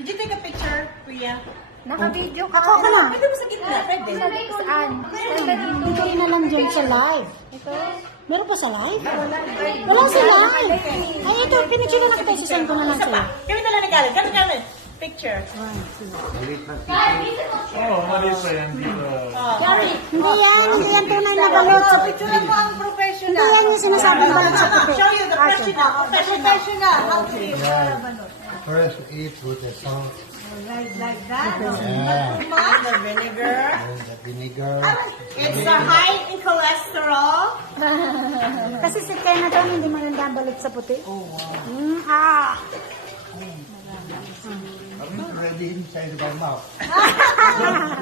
Did you take a picture, Kuya? Naka-video ka. Ako ka na. Pwede mo sa gitna, pwede. Saan? Bigay na lang dyan sa live. Ito? Meron pa sa live? Wala sa live. Ay, ito, pinicture na kita. Isasend ko na lang sa'yo. Kami na lang nagalit. Kami. Picture. Oh, Marisa, yan dito. Hindi yan tunay na balot sa puti. Picture mo ang professional. Hindi yan yung sinasabing balot sa puti. Show you the professional. How to you? First eat with the salt Like that. Yeah. And the vinegar. and the vinegar. It's high in cholesterol. Kasi si Ken na daw hindi maganda ang balot sa puti. Oh, wow. It's already inside my mouth.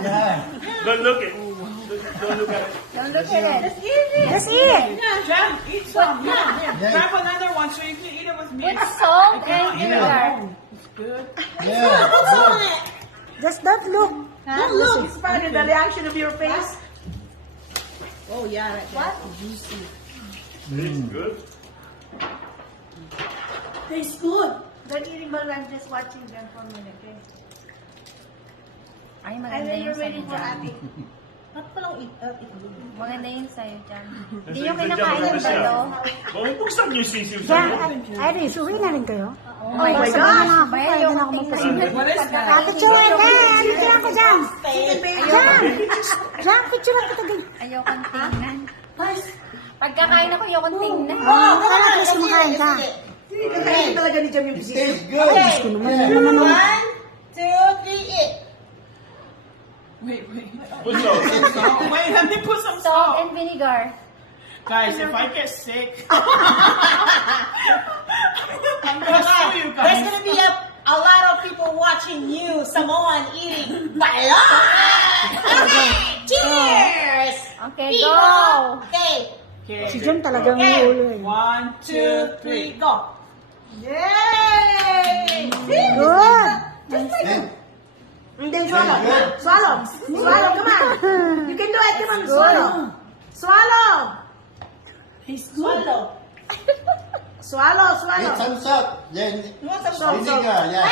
Yeah. Don't look it. Don't look at it. Don't look at it. It's easy. Let's eat. Yeah, Jen, eat some. Yeah. Yeah. Grab another one so you can eat it with me. Put salt and vinegar. It's good. Yeah. What's on it? Just don't look. Don't look. It's funny, the reaction of your face. Oh, yeah. What? It's good. Tastes good. They're eating but I'm just watching them for a minute, okay? Ay, maganda yung sa'yo dyan. Ba't palang itlog? Maganda yung sa'yo dyan. Hindi Kasi yung nandiyan kinakain marami yung siya. balo. Bakit buksan niyo yung sisiw Diyan, sa'yo? Iris, uwi na rin kayo. Oh my Sabi gosh! na ako, Bayan pwede yung na ako magpasunod. What is that? Ate Joel, picture ako dyan. Steak. Dyan. Dyan, picture kita din. Ayokong tingnan. Pagkakain ako, ayokong tingnan. Oh, ano ka sumakain ka? Kakainin talaga ni Jem yung It sisiyo. tastes good. Gusto naman yun naman naman. 1, 2, 3, eat. Wait. Put salt. Wait, let me put some Salt salt. and vinegar. Guys, if I get sick, I'm gonna sue you There's guys. gonna be a lot of people watching you, Samoan, eating balot. Okay, cheers. Okay, People. go! Okay. Si John talagang ulo eh. 1, 2, 3, go. Yay! Good. Yeah. Hindi, swallow. Swallow. Swallow, come on. You can do it, come on. Swallow. Swallow. Swallow. Swallow, Eat swallow. some salt. Then You want some salt? vinegar. Yeah.